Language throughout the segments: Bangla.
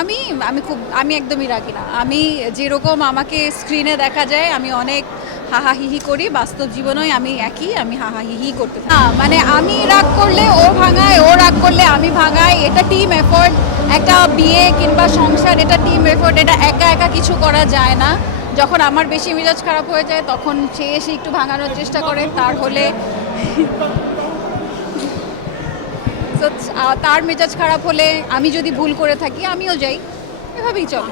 আমি আমি একদমই রাগি না। আমি যেরকম আমাকে স্ক্রিনে দেখা যায় আমি অনেক হাহাহিহি করি, বাস্তব জীবনেও আমি একই, আমি হাহাহিহি করতে থাকি। মানে আমি রাগ করলে ও ভাঙায়, ও রাগ করলে আমি ভাঙাই, এটা টিম এফোর্ট। একটা বিয়ে কিংবা সংসার এটা টিম এফোর্ট, এটা একা একা কিছু করা যায় না। যখন আমার বেশি মেজাজ খারাপ হয়ে যায় তখন সে এসে একটু ভাঙানোর চেষ্টা করে, তার হলে তো তার মেজাজ খারাপ হলে আমি যদি ভুল করে থাকি আমিও যাই, এভাবেই চলে।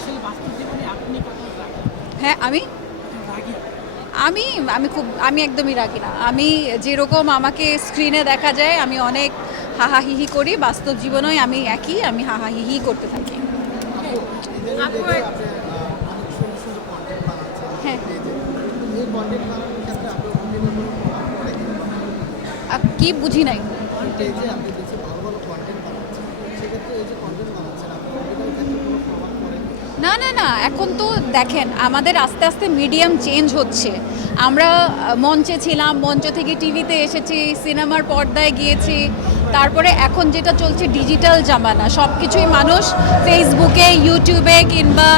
হ্যাঁ, আমি আমি একদমই রাগি না। আমি যেরকম আমাকে স্ক্রিনে দেখা যায় আমি অনেক হাহাহিহি করি, বাস্তব জীবনেও আমি একই, আমি হাহাহিহি করতে থাকি। আপু, ইদানিং দেখি আপনি অনেক সুন্দর সুন্দর কন্টেন্ট বানাচ্ছেন হ্যাঁ। পেজে। এই কন্টেন্ট বানানোর ক্ষেত্রে আপনার রুটিনের কোনো প্রভাব পড়ে কিংবা কি বুঝি নাই? পেজে আপনি দেখছি ভালো ভালো কন্টেন্ট বানাচ্ছেন, সেক্ষেত্রে এই যে কন্টেন্ট বানাচ্ছেন আপনার রুটিনের ক্ষেত্রে কোনো প্রভাব পড়ে কি? না না না, এখন তো দেখেন আমাদের আস্তে আস্তে মিডিয়াম চেঞ্জ হচ্ছে। আমরা মঞ্চে ছিলাম, মঞ্চ থেকে টিভিতে এসেছি, সিনেমার পর্দায় গিয়েছি, তারপরে এখন যেটা চলছে ডিজিটাল জামানা, সব কিছুই মানুষ ফেসবুকে, ইউটিউবে কিংবা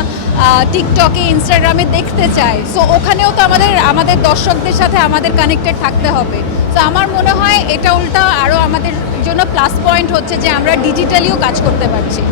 টিকটকে, ইনস্টাগ্রামে দেখতে চায়। সো ওখানেও তো আমাদের আমাদের দর্শকদের সাথে আমাদের কানেক্টেড থাকতে হবে। তো আমার মনে হয় এটা উল্টা আরও আমাদের জন্য প্লাস পয়েন্ট হচ্ছে যে আমরা ডিজিটালিও কাজ করতে পারছি।